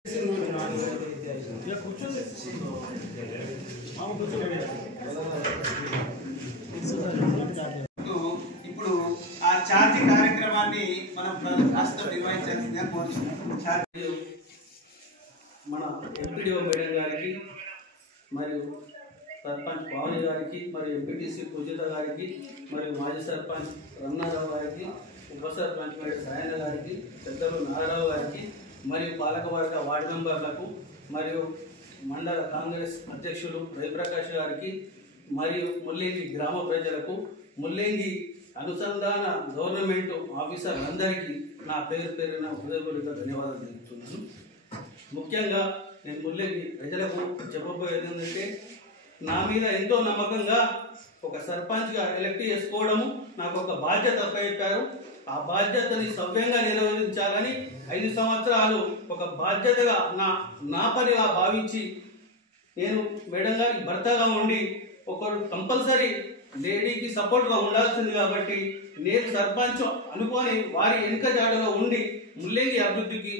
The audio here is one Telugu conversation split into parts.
ఇప్పుడు ఆ ఛార్జింగ్ కార్యక్రమాన్ని మనం ప్రస్తుతం నిర్వహించాల్సిందిగా కోరుతున్నాం. మన ఎంపీడీఓ మేడం గారికి మరియు సర్పంచ్ పావని గారికి మరియు ఎంపీటీసీ పూజిత గారికి మరియు మాజీ సర్పంచ్ రమణారావు గారికి ఉప సర్పంచ్ మేడం సాయన్న గారికి పెద్దలు నారాయణరావు గారికి మరియు పాలకవర్గ వార్డు మెంబర్లకు మరియు మండల కాంగ్రెస్ అధ్యక్షులు రవిప్రకాష్ గారికి మరియు ముల్లేంగి గ్రామ ప్రజలకు ముల్లేంగి అనుసంధాన గవర్నమెంట్ ఆఫీసర్లందరికీ నా పేరున హృదయపూర్వక ధన్యవాదాలు తెలుపుతున్నాను. ముఖ్యంగా నేను ముల్లేంగి ప్రజలకు చెప్పబోయేది ఏంటంటే, నా మీద ఎంతో నమ్మకంగా ఒక సర్పంచ్గా ఎలక్ట్ చేసుకోవడము నాకు ఒక బాధ్యత అప్పచెప్పారు. ఆ బాధ్యతని సవ్యంగా నిర్వహించాలని 5 సంవత్సరాలు ఒక బాధ్యతగా నా పనిగా భావించి నేను మేడం గారికి భర్తగా ఉండి ఒకరు కంపల్సరీ లేడీకి సపోర్ట్గా ఉండాల్సింది కాబట్టి నేను సర్పంచ్ అనుకొని వారి వెనుక జాడలో ఉండి ముల్లేంగి అభివృద్ధికి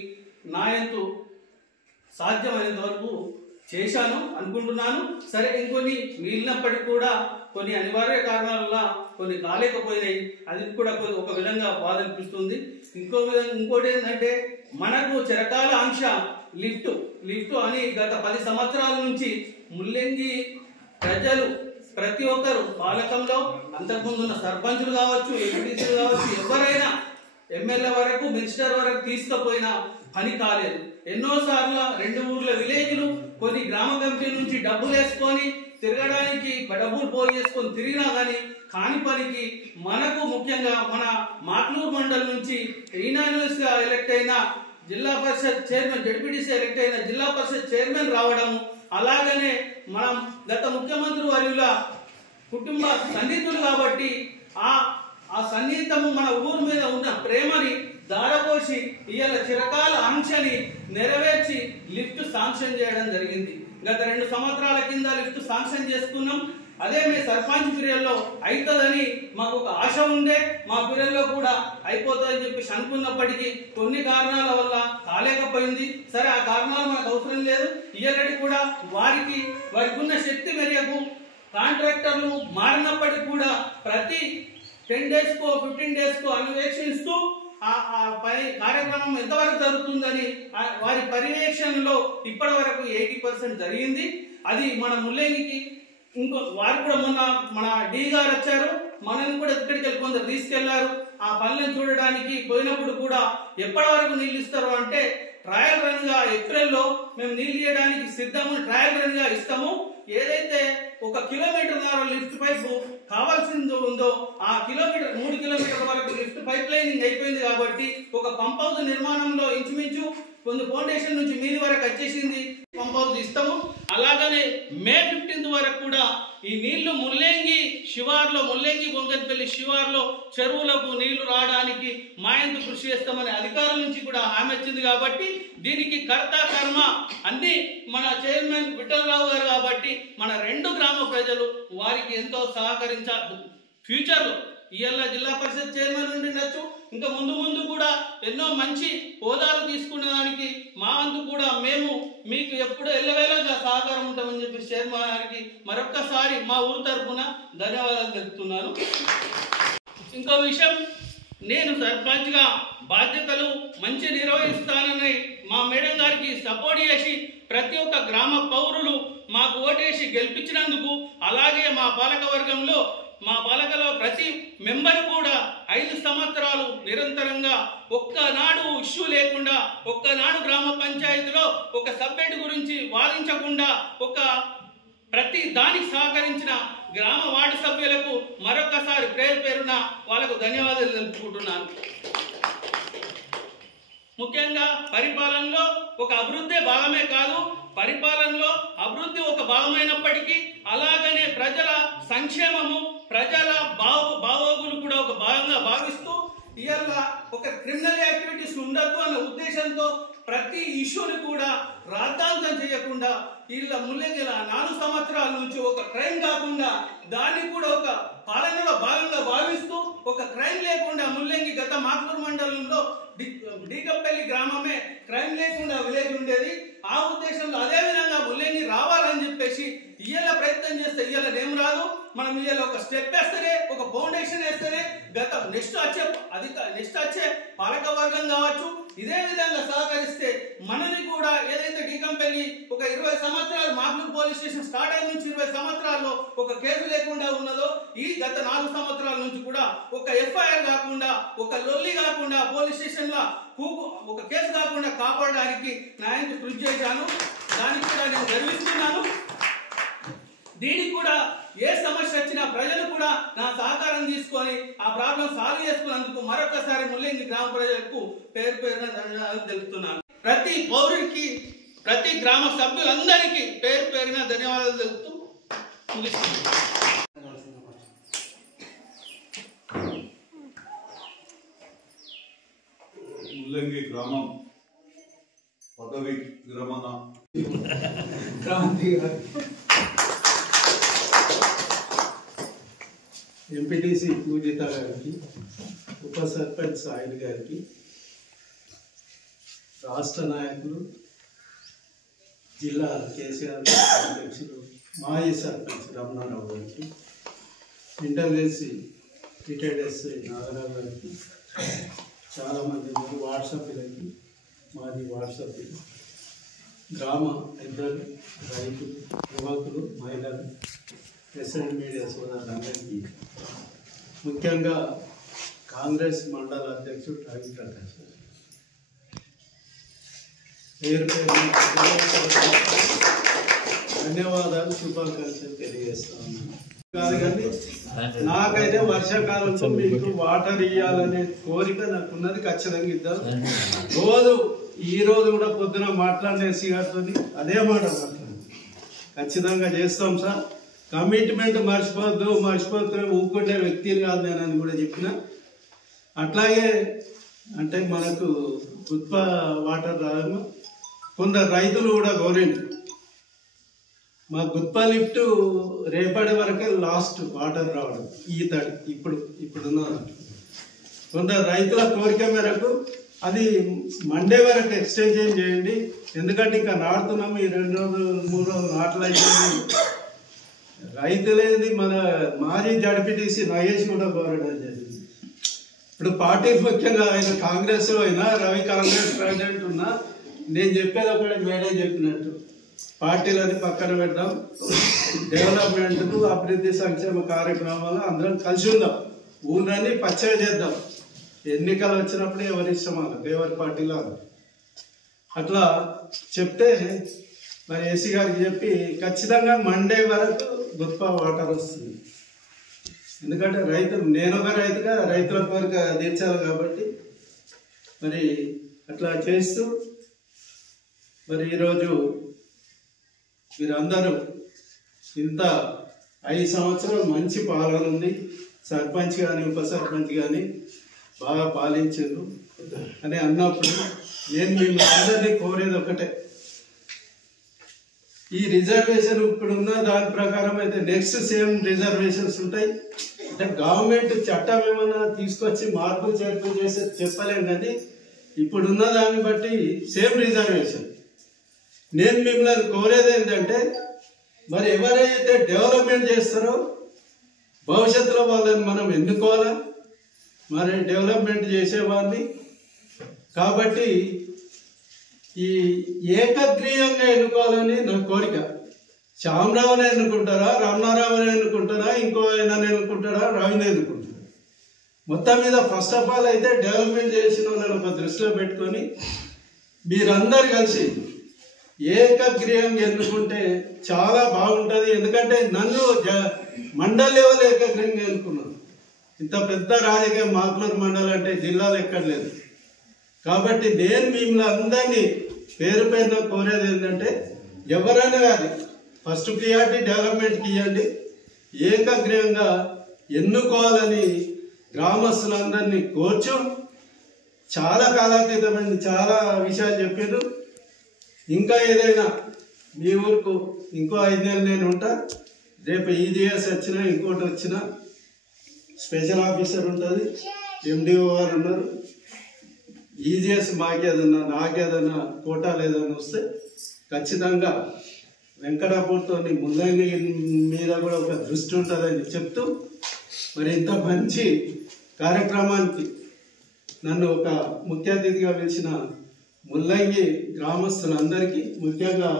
నా ఎంతో సాధ్యమైనంత వరకు చేశాను అనుకుంటున్నాను. సరే, ఇంకొన్ని మిగిలినప్పటికీ కూడా కొన్ని అనివార్య కారణాల వల్ల కొన్ని కాలేకపోయినాయి. అది కూడా ఒక విధంగా బాధ అనిపిస్తుంది. ఇంకోటి ఏంటంటే, మనకు చిరకాల ఆంక్ష లిఫ్ట్ అని గత 10 సంవత్సరాల నుంచి ముల్లేంగి ప్రజలు ప్రతి ఒక్కరు పాలకంలో అంతకుముందు ఉన్న సర్పంచులు కావచ్చు, ఎంపీటీసీలు కావచ్చు, ఎవరైనా ఎమ్మెల్యే వరకు మినిస్టర్ వరకు తీసుకుపోయిన పని కాలేదు. ఎన్నోసార్లు 2 ఊర్ల విలేజ్లు కొన్ని గ్రామ కమిటీ నుంచి డబ్బులు వేసుకొని తిరగడానికి డబ్బులు పోయి చేసుకొని తిరిగినా కాని పనికి మనకు ముఖ్యంగా మన మాట్లూరు మండలం నుంచి యూనానిమస్ గా ఎలక్ట్ అయిన జిల్లా పరిషత్ చైర్మన్, జడ్పీటీసీ ఎలక్ట్ అయిన జిల్లా పరిషత్ చైర్మన్ రావడం, అలాగనే మనం గత ముఖ్యమంత్రి వర్యుల కుటుంబ సన్నిహితులు కాబట్టి ఆ సన్నిహితము మన ఊరు మీద ఉన్న ప్రేమని దారపోసి ఇవాళ చిరకాల ఆంక్షని నెరవేర్చి లిఫ్ట్ శాంక్షన్ చేయడం జరిగింది. గత 2 సంవత్సరాల కింద లిఫ్ట్ శాంక్షన్ చేసుకున్నాం. అదే మీ సర్పంచ్ పీరియడ్లో అవుతుందని మాకు ఒక ఆశ ఉండే, మా పీరియడ్లో కూడా అయిపోతుందని చెప్పేసి అనుకున్నప్పటికీ కొన్ని కారణాల వల్ల కాలేకపోయింది. సరే, ఆ కారణాలు మనకు అవసరం లేదు. ఇయ్యలటి కూడా వారికి ఉన్న శక్తి మేరకు కాంట్రాక్టర్లు మారినప్పటికీ కూడా ప్రతి 10 days-కో 15 days-కో అన్వేషిస్తూ ఆ కార్యక్రమం ఎంతవరకు జరుగుతుందని వారి పర్యవేక్షణలో ఇప్పటి వరకు 80% జరిగింది. అది మన ముల్లేంగికి వారు కూడా మొన్న మన డి గారు వచ్చారు, మనల్ని కూడా ఇక్కడికి వెళ్ళి కొందరు తీసుకెళ్లారు. ఆ పనులను చూడడానికి పోయినప్పుడు కూడా ఎప్పటి వరకు నీళ్ళు ఇస్తారు అంటే, ట్రయల్ రన్ గా ఏప్రిల్లో మేము నీళ్ళు ఇవ్వడానికి సిద్ధము, ట్రయల్ రన్ గా ఇస్తాము. ఏదైతే 1 కిలోమీటర్ లిఫ్ట్ పైప్ కావాల్సింది ఉందో ఆ 3 కిలోమీటర్ల వరకు లిఫ్ట్ పైప్ లైనింగ్ అయిపోయింది కాబట్టి ఒక పంప్ హౌస్ నిర్మాణంలో ఇంచుమించు కొన్ని ఫౌండేషన్ నుంచి మీది వరకు వచ్చేసింది. పంప్ హౌస్ ఇస్తాము. అలాగనే మే 15 వరకు కూడా ఈ నీళ్లు ముల్లేంగి శివార్లో, ముల్లేంగి బొంగన్పల్లి శివార్లో చెరువులకు నీళ్లు రావడానికి మా ఎందు కృషి చేస్తామని అధికారుల నుంచి కూడా హామీ వచ్చింది. కాబట్టి దీనికి కర్త కర్మ అన్ని మన చైర్మన్ విఠలరావు గారు కాబట్టి మన 2 గ్రామ ప్రజలు వారికి ఎంతో సహకరించాలి. ఫ్యూచర్లో ఇవాళ జిల్లా పరిషత్ చైర్మన్ ఉండొచ్చు, ఇంకా ముందు కూడా ఎన్నో మంచి హోదాలు తీసుకునేదానికి మా వంతు కూడా మేము మీకు ఎప్పుడూ ఎల్లవేళగా సహకారం ఉంటామని చెప్పి చైర్మన్ గారికి మరొక్కసారి మా ఊరు తరఫున ధన్యవాదాలు తెలుపుతున్నాను. ఇంకో విషయం, నేను సర్పంచ్గా బాధ్యతలు మంచి నిర్వహిస్తానని మా మేడం గారికి సపోర్ట్ చేసి ప్రతి ఒక్క గ్రామ పౌరులు మాకు ఓటేసి గెలిపించినందుకు, అలాగే మా పాలకవర్గంలో మా పాలకలో ప్రతి మెంబర్ కూడా 5 సంవత్సరాలు నిరంతరంగా ఒక్కనాడు ఇష్యూ లేకుండా, ఒక్కనాడు గ్రామ పంచాయతీలో ఒక సబ్జెక్ట్ గురించి వాదించకుండా ప్రతి దానికి సహకరించిన గ్రామ వార్డు సభ్యులకు మరొకసారి పేరున వాళ్ళకు ధన్యవాదాలు తెలుపుకుంటున్నాను. ముఖ్యంగా పరిపాలనలో ఒక అభివృద్ధి భాగమే కాదు, పరిపాలనలో అభివృద్ధి ఒక భాగమైనప్పటికీ అలాగనే ప్రజల సంక్షేమము, ప్రజల బాగోగులు కూడా ఒక భాగంగా భావిస్తూ ఇవాళ ఒక క్రిమినల్ యాక్టివిటీస్ ఉండద్దు అన్న ఉద్దేశంతో ప్రతి ఇష్యూని కూడా రాద్ధాంతం చేయకుండా ఇలా ముల్లేంగి 4 సంవత్సరాల నుంచి ఒక క్రైమ్ కాకుండా దాన్ని కూడా ఒక పాలనలో భాగంగా భావిస్తూ ఒక క్రైమ్ లేకుండా ముల్లేంగి గత మాట్లూరు మండలంలో డీకంపల్లి గ్రామమే క్రైమ్ లేకుండా విలేజ్ ఉండేది. ఆ ఉద్దేశంలో అదే విధంగా ముల్లేని రావాలని చెప్పేసి ఇయ్యాల ప్రయత్నం చేస్తే ఇయ్యాల ఏం రాదు. మనం ఇయ్యాల ఒక స్టెప్ వేస్తేనే, ఒక ఫౌండేషన్ వేస్తేనే నెక్స్ట్ వచ్చే పాలక వర్గం కావచ్చు ఇదే విధంగా సహకరిస్తే మనని కూడా ఏదైతే డీకంపల్లి ఒక 20 సంవత్సరాలు మాగ్నూర్ పోలీస్ స్టేషన్ స్టార్ట్ అయిన నుంచి 20 సంవత్సరాల్లో ఒక కేసు లేకుండా ఉన్నదో ఈ గత 4 సంవత్సరాల నుంచి కూడా ఒక ఎఫ్ఐఆర్ కాకుండా, ఒక లొల్లి కాకుండా, పోలీస్ స్టేషన్ లో ఒక కేసు కాకుండా కాపాడడానికి న్యాయానికి కృషి చేశాను. దానికి కూడా నేను గర్విస్తున్నాను. దీనికి కూడా ఏ సమస్య వచ్చినా ప్రజలు కూడా నా సహకారం తీసుకొని ఆ ప్రాబ్లం సాల్వ్ చేసుకున్నందుకు మరొకసారి ముల్లేంగి గ్రామ ప్రజలకు పేరు పేరున ధన్యవాదాలు తెలుపుతున్నాను. ప్రతి పౌరుడికి, ప్రతి గ్రామ సభ్యులందరికీ పేరు పేరున ధన్యవాదాలు తెలుపుతూ ముల్లేంగి గ్రామం పదవి విరమణ ఎంపీటీసీ పూజిత గారికి, ఉప సర్పంచ్ సాయిల్ గారికి, రాష్ట్ర నాయకులు, జిల్లా కేసీఆర్ అధ్యక్షులు మాజీ సర్పంచ్ రమణారావు గారికి, ఇంటెలిజెన్సీ రిటైర్డ్ ఎస్ఐ నాగరావు గారికి, చాలామంది వాట్సాప్లకి, మాజీ వాట్సాప్లు, గ్రామ పెద్దలు, రైతులు, యువకులు, మహిళలు, ఎస్ఎన్ మీడియా సోదరులందరికీ, ముఖ్యంగా కాంగ్రెస్ మండల అధ్యక్షుడు రవి ప్రకాష్ పేరు ధన్యవాదాలు, శుభాకాంక్షలు తెలియజేస్తా ఉన్నాను. కాదు కానీ నాకైతే వర్షాకాలంలో మీకు వాటర్ ఇవ్వాలనే కోరిక నాకున్నది. ఖచ్చితంగా ఇద్దాం. ఈ రోజు కూడా పొద్దున మాట్లాడిన ఎస్సీ గారితో అదే మాట మాట్లాడి ఖచ్చితంగా చేస్తాం సార్. కమిట్మెంట్ మర్చిపోతే ఊరుకుంటే వ్యక్తిని కాదు నేనని కూడా చెప్పిన. అట్లాగే అంటే మనకు వాటర్ రాదమ్మా. కొందరు రైతులు కూడా గవర్నమెంట్ మా గుత్పా లిఫ్ట్ రేపటి వరకే లాస్ట్ వాటర్ రావడం ఈ తడి ఇప్పుడున్న కొందరు రైతుల కోరిక మేరకు అది మండే వరకు ఎక్స్టెన్షన్ చేయండి. ఎందుకంటే ఇంకా నాటుతున్నాము, ఈ 2 రోజులు 3 రోజులు నాట్లు అయిపోయింది. రైతులేది మన మాజీ జడ్పీటీసీ నగేష్ కూడా కోరడం జరిగింది. ఇప్పుడు పార్టీ ముఖ్యంగా ఆయన కాంగ్రెస్లో అయినా, రవి కాంగ్రెస్ ప్రెసిడెంట్ ఉన్నా, నేను చెప్పేది ఒకటే మేడే చెప్పినట్టు పార్టీలని పక్కన పెడదాం, డెవలప్మెంట్కు అభివృద్ధి సంక్షేమ కార్యక్రమాలు అందరం కలిసి ఉందాం, ఊళ్ళన్నీ పచ్చగా చేద్దాం. ఎన్నికలు వచ్చినప్పుడు ఎవరి ఇష్టం వాళ్ళకి, ఎవరి పార్టీలో అట్లా చెప్తే మరి ఏసీ గారికి చెప్పి ఖచ్చితంగా మండే వరకు గొప్ప వాటర్ వస్తుంది. ఎందుకంటే నేను ఒక రైతుగా రైతుల కోరిక తీర్చాలి కాబట్టి మరి అట్లా చేస్తూ మరి ఈరోజు మీరందరూ ఇంత 5 సంవత్సరాలు మంచి పాలన ఉంది. సర్పంచ్ కానీ ఉప సర్పంచ్ కానీ బాగా పాలించారు అని అన్నప్పుడు నేను మిమ్మల్ని అందరినీ కోరేది ఒకటే, ఈ రిజర్వేషన్ ఇప్పుడున్న దాని ప్రకారం అయితే నెక్స్ట్ సేమ్ రిజర్వేషన్స్ ఉంటాయి. అంటే గవర్నమెంట్ చట్టం ఏమన్నా తీసుకొచ్చి మార్పులు చేర్పులు చేసి చెప్పలేం, కానీ ఇప్పుడున్న దాన్ని బట్టి సేమ్ రిజర్వేషన్. నేను మిమ్మల్ని కోరేది ఏంటంటే మరి ఎవరైతే డెవలప్మెంట్ చేస్తారో భవిష్యత్తులో వాళ్ళని మనం ఎన్నుకోవాలా, మరి డెవలప్మెంట్ చేసేవాడిని. కాబట్టి ఈ ఏకగ్రీయంగా ఎన్నుకోవాలని నా కోరిక. శ్యామరావుని ఎన్నుకుంటారా, రమణారావుని ఎన్నుకుంటారా, ఇంకో ఆయన ఎన్నుకుంటారా, రవిని ఎన్నుకుంటారా? మొత్తం మీద ఫస్ట్ ఆఫ్ ఆల్ అయితే డెవలప్మెంట్ చేసిన వాళ్ళని ఒక దృష్టిలో పెట్టుకొని మీరందరూ కలిసి ఏకగ్రీయంగా ఎన్నుకుంటే చాలా బాగుంటుంది. ఎందుకంటే నన్ను మండల్ లెవెల్ ఏకగ్రీయంగా ఎన్నుకున్నాను. ఇంత పెద్ద రాజకీయ మాగ్నూర్ మండలం అంటే జిల్లాలో ఎక్కడ లేదు. కాబట్టి నేను మిమ్మల్ని అందరినీ పేరు పేరున కోరేది ఏంటంటే ఎవరైనా కానీ ఫస్ట్ ప్రియారిటీ డెవలప్మెంట్కి ఇవ్వండి, ఏకగ్రీయంగా ఎన్నుకోవాలని గ్రామస్తులందరినీ కోర్చు. చాలా కాలాతీతమైన చాలా విషయాలు చెప్పారు. ఇంకా ఏదైనా మీ ఊరుకు ఇంకో 5 నెలలు నేను ఉంటా. రేపు ఈజీఎస్ వచ్చినా ఇంకోటి వచ్చినా స్పెషల్ ఆఫీసర్ ఉంటుంది, ఎండిఓ గారు ఉన్నారు, ఈజీఎస్ మాకేదన్నా నాకేదన్నా కోటాలు ఏదైనా వస్తే ఖచ్చితంగా వెంకటాపూర్తో ముల్లంగి మీద కూడా ఒక దృష్టి ఉంటుందని చెప్తూ మరి ఇంత మంచి కార్యక్రమానికి నన్ను ఒక ముఖ్య అతిథిగా పిలిచిన ముల్లంగి గ్రామస్తులందరికీ, ముఖ్యంగా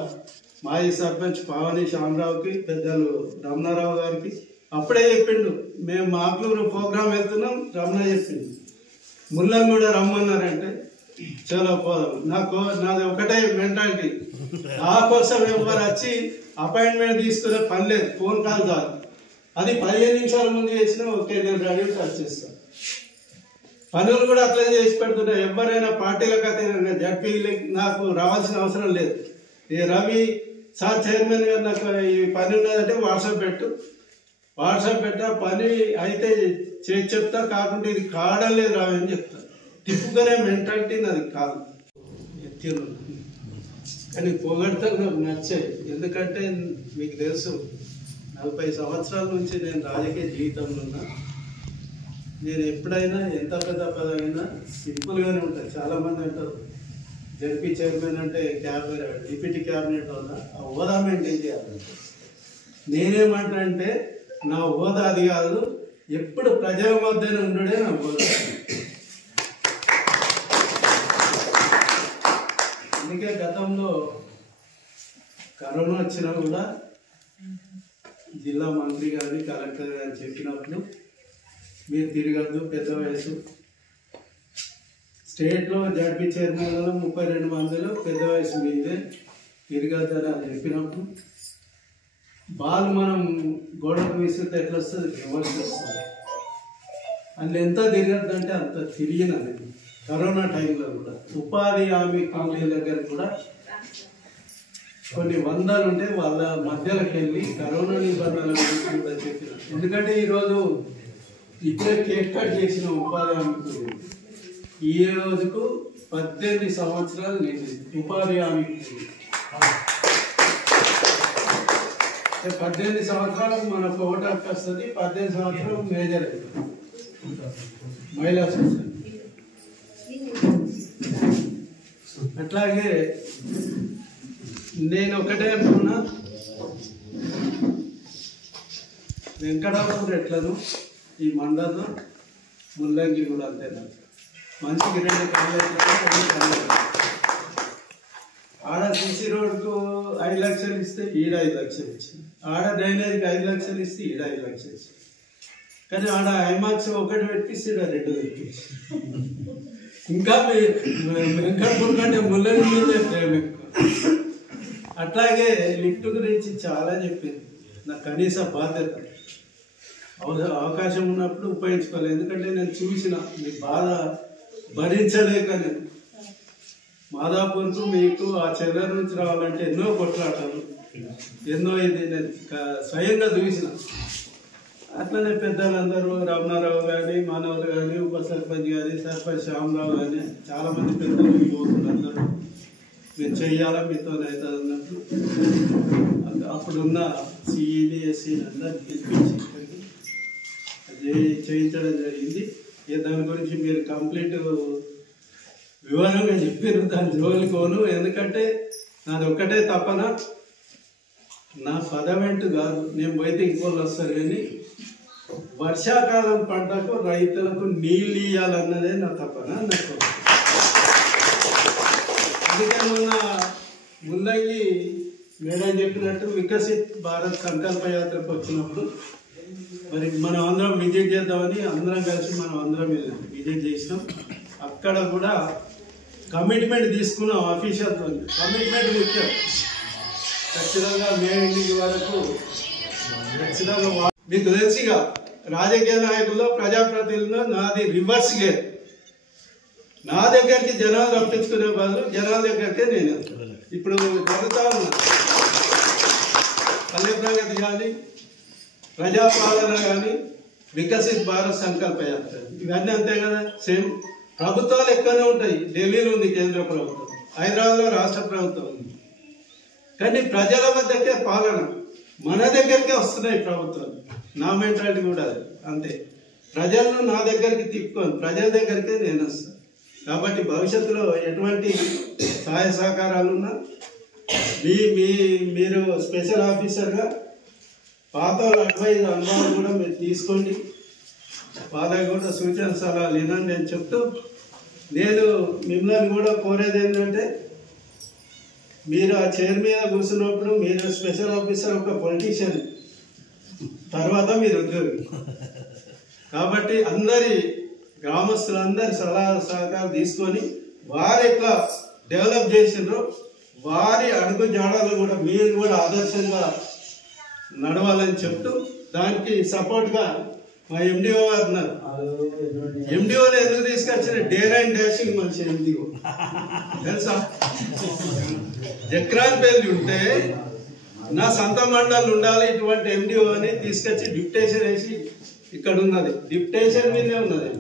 మాజీ సర్పంచ్ పావని శ్యామరావుకి, పెద్దలు రమణారావు గారికి అప్పుడే చెప్పిండు, మేము మాక్లూరు ప్రోగ్రాం వెళ్తున్నాం, రమణ చెప్పిండు ముల్లంగి కూడా రమ్మన్నారంటే చలో పోదాం. నాది ఒకటే మెంటాలిటీ, నా కోసం ఎవరు వచ్చి అపాయింట్మెంట్ తీసుకునే పని లేదు, ఫోన్ కాల్ చాలు. అది 15 నిమిషాల ముందు చేసినా ఓకే నేను రెడీ వచ్చేస్తాను. పనులు కూడా అట్లా చేసి పెడుతున్నాయి. ఎవరైనా పార్టీలకు అతీతంగా జడ్పీలకు నాకు రావాల్సిన అవసరం లేదు. ఈ రవి సార్ చైర్మన్ గారు నాకు ఈ పని ఉన్నదంటే వాట్సాప్ పెట్టా, పని అయితే చేసి చెప్తా, కాకుండా ఇది కావడం లేదు రావి అని చెప్తా. తిప్పుకునే మెంటాలిటీ నాది కాదు, ఎత్తులు కానీ పొగడతా నాకు నచ్చాయి. ఎందుకంటే మీకు తెలుసు 40 సంవత్సరాల నుంచి నేను రాజకీయ జీవితంలో ఉన్నా. నేను ఎప్పుడైనా ఎంత పెద్ద పదమైనా సింపుల్గానే ఉంటుంది. చాలామంది అంటారు జడ్పీ చైర్మన్ అంటే డిప్యూటీ క్యాబినెట్ వల్ల ఆ హోదా మెయింటైన్ చేయాలంటే, నేనేమంటా అంటే నా హోదా అది కాదు, ఎప్పుడు ప్రజల మధ్యన ఉండడే నా హోదా. అందుకే గతంలో కరోనా వచ్చినా కూడా జిల్లా మంత్రి కానీ కలెక్టర్ కానీ చెప్పినప్పుడు మీరు తిరగద్దు, పెద్ద వయసు, స్టేట్లో జడ్పీ చైర్మన్లలో 32 మందిలో పెద్ద వయసు మీదే, తిరగద్దని అని చెప్పినప్పుడు బాల్ మనం గోడకు విసిరితే ఎట్లా వస్తుంది, రివర్స్ వస్తుంది. అందులో ఎంత తిరగద్దంటే అంత తిరిగినది. కరోనా టైంలో కూడా ఉపాధి హామీ కూలీల దగ్గర కూడా కొన్ని వందలు ఉంటే వాళ్ళ మధ్యలోకి వెళ్ళి కరోనా నిబంధనల గురించి కూడా చెప్పిన. ఎందుకంటే ఈరోజు ఇప్పుడే కేక్ కట్ చేసిన ఉపాధి హామీ కూలీలు ఈ రోజుకు 18 సంవత్సరాలు నిండి ఉపాధి హామీ కూలీలు. 18 సంవత్సరాలకు మనకు ఓటు హక్కు వస్తుంది, 18 సంవత్సరాలు మేజర్ అవుతుంది మహిళా సోషల్. అట్లాగే నేను ఒకటే అనుకున్నా, వెంకటాపూర్ ఎట్లను ఈ మండలంలో ముల్లంగి కూడా అంతేనా, మంచికి 2 కాలేజీలు, ఆడ సిసి రోడ్కు 5 లక్షలు ఇస్తే ఈడ 5 లక్షలు ఇచ్చింది, ఆడ డ్రైనేజ్కి 5 లక్షలు ఇస్తే ఈడ 5 లక్షలు ఇచ్చింది. కానీ ఆడ ఐమాక్స్ ఒకటి పెట్టిస్తే ఈడ 2 పెట్టించి. ఇంకా వెంకటపూర్ కంటే ముల్లంగి మీదే ప్రేమ ఎక్కువ. అట్లాగే లిఫ్ట్ గురించి చాలా చెప్పింది. నాకు కనీస బాధ్యత, అవకాశం ఉన్నప్పుడు ఉపయోగించుకోవాలి. ఎందుకంటే నేను చూసిన మీ బాధ భరించలేక నేను మాదాపూర్కు మీకు ఆ చెల్లెల నుంచి రావాలంటే ఎన్నో కొట్లాటలు, ఎన్నో ఇది నేను స్వయంగా చూసిన. అట్లనే పెద్దలందరూ రమణారావు కానీ, మానవులు కానీ, ఉప సర్పంచ్ కానీ, సర్పంచ్ శ్యామరావు కానీ చాలామంది పెద్దలు పోతున్నారు, మీరు చెయ్యాలా మీతో అయితే అన్నప్పుడు అప్పుడున్న సిఈని ఎస్సీని అందరినీ పిలిపించి చేయించడం జరిగింది. దాని గురించి మీరు కంప్లీట్ వివరంగా చెప్పారు, దాని జోలికోను. ఎందుకంటే నాది ఒక్కటే తపన, నా పదవెంటు కాదు, నేను పోయితే ఇంకోళ్ళు వస్తారు, కానీ వర్షాకాలం పంటకు రైతులకు నీళ్ళు ఇవ్వాలన్నదే నా తపన. నాకు అందుకే మొన్న ముల్లంగి మేడం చెప్పినట్టు వికసిత్ భారత్ సంకల్ప యాత్రకు వచ్చినప్పుడు మరి మనం అందరం విజిట్ చేద్దామని అందరం కలిసి మనం అందరం విజిట్ చేసినాం. అక్కడ కూడా కమిట్మెంట్ తీసుకున్నాం ఆఫీషియల్తో. కమిట్మెంట్ ముఖ్యం. ఖచ్చితంగా మే ఇంటికి వరకు ఖచ్చితంగా మీకు తెలిసిగా రాజకీయ నాయకుల్లో ప్రజాప్రతినిధుల్లో నాది రివర్స్ గేర్. నా దగ్గరికి జనాలు రప్పించుకునే బదులు జనాల దగ్గరికే నేను ఇప్పుడు జరుగుతా ఉన్నా. పల్లె ప్రగతి కానీ, ప్రజాపాలన కానీ, వికసిత్ భారత్ సంకల్ప యాత్ర, ఇవన్నీ అంతే కదా. సేమ్ ప్రభుత్వాలు ఎక్కడనే ఉంటాయి. ఢిల్లీలో ఉంది కేంద్ర ప్రభుత్వం, హైదరాబాద్లో రాష్ట్ర ప్రభుత్వం ఉంది. కానీ ప్రజల వద్దకే పాలన, మన దగ్గరికే వస్తున్నాయి ప్రభుత్వాలు. నా మెంటాలిటీ కూడా అంతే. ప్రజలను నా దగ్గరికి తిప్పుకొని ప్రజల దగ్గరికే నేను వస్తాను. కాబట్టి భవిష్యత్తులో ఎటువంటి సహాయ సహకారాలున్నా మీరు స్పెషల్ ఆఫీసర్గా పాత అడ్వైజ్ అనుభవాలు కూడా మీరు తీసుకోండి, వాళ్ళకి కూడా సూచన సలహాలు వినండి అని చెప్తూ, నేను మిమ్మల్ని కూడా కోరేది ఏంటంటే, మీరు ఆ చైర్ మీద కూర్చున్నప్పుడు మీరు స్పెషల్ ఆఫీసర్ ఒక పొలిటీషియన్, తర్వాత మీరు ఉద్యోగి. కాబట్టి అందరి గ్రామస్తులందరి సలహా సహకారం తీసుకొని వారు ఎట్లా డెవలప్ చేసిండ్రో వారి అడుగు జాడలు కూడా మీరు కూడా ఆదర్శంగా నడవాలని చెప్తూ, దానికి సపోర్ట్గా మా ఎండిఓ గారు ఉన్నారు. ఎండిఓని ఎందుకు తీసుకొచ్చిన డేర్ అండ్ డాషింగ్ మనిషి ఎండిఓ తెలుసా. జక్రాన్పల్లి ఉంటే నా సొంత మండలు ఉండాలి, ఇటువంటి ఎండిఓ అని తీసుకొచ్చి డిప్యుటేషన్ వేసి ఇక్కడ ఉన్నది, డిప్యుటేషన్ మీదే ఉన్నది.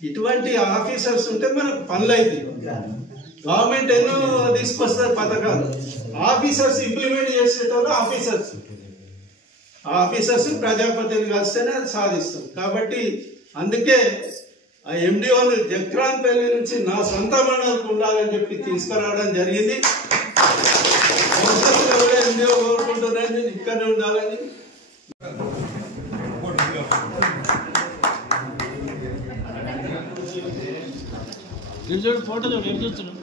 ఇటువంటి ఆఫీసర్స్ ఉంటే మనకు పనులు అవుతాయి. గవర్నమెంట్ ఎన్నో తీసుకొస్తారు పథకాలు, ఆఫీసర్స్ ఇంప్లిమెంట్ చేసేటోళ్ళు ఆఫీసర్స్ ప్రజాప్రతినిధులు కలిస్తేనే అది సాధిస్తాం. కాబట్టి అందుకే ఆ ఎండిఓను జక్రాన్పల్లి నుంచి నా సొంత మండలికి ఉండాలని చెప్పి తీసుకురావడం జరిగింది. భవిష్యత్తులో కూడా ఎండిఓ కోరుకుంటున్నాను ఇక్కడనే ఉండాలని. ఫోటో చూడు, ఏం చూస్తున్నావు?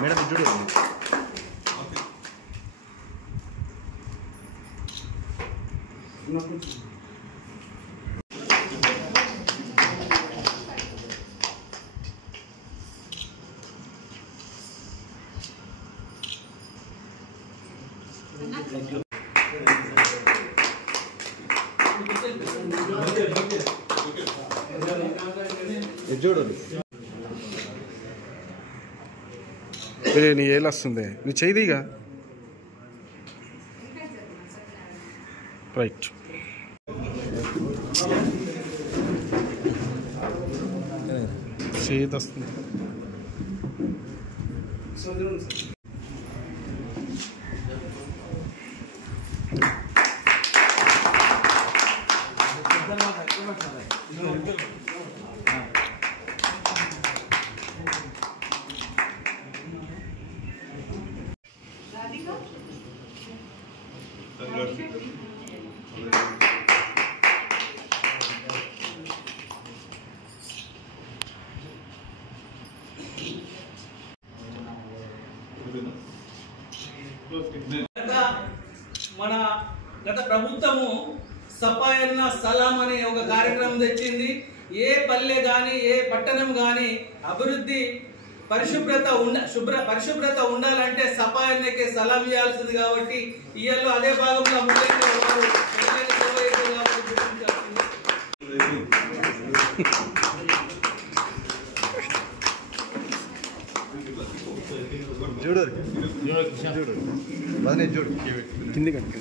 మేడం చూడు చూడు నీ ఏళ్ళు వస్తుంది నీ చేయిదిగా రైట్ చేతి వస్తుంది ప్రభుత్వము సపాయన్న సలాం అనే ఒక కార్యక్రమం తెచ్చింది. ఏ పల్లె కానీ ఏ పట్టణం కానీ అభివృద్ధి పరిశుభ్రత ఉండాలంటే సపాయన్నకే సలాం ఇవ్వాల్సింది. కాబట్టి ఇయ్యాలో అదే భాగంలో చూడు చూడు కింది కట్టి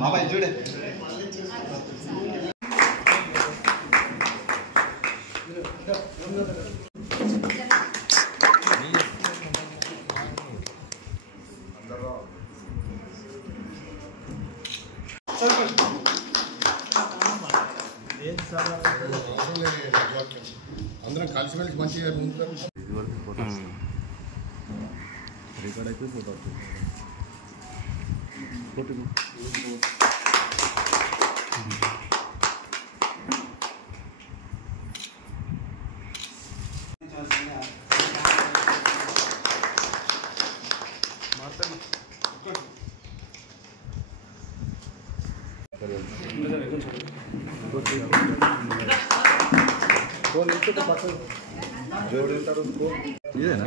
మామయ్య చూడే అందరం కలిసిమెలిసి మంచిగా ఉంటారు. రికార్డ్ అయితే ఫోటో ఇదేనా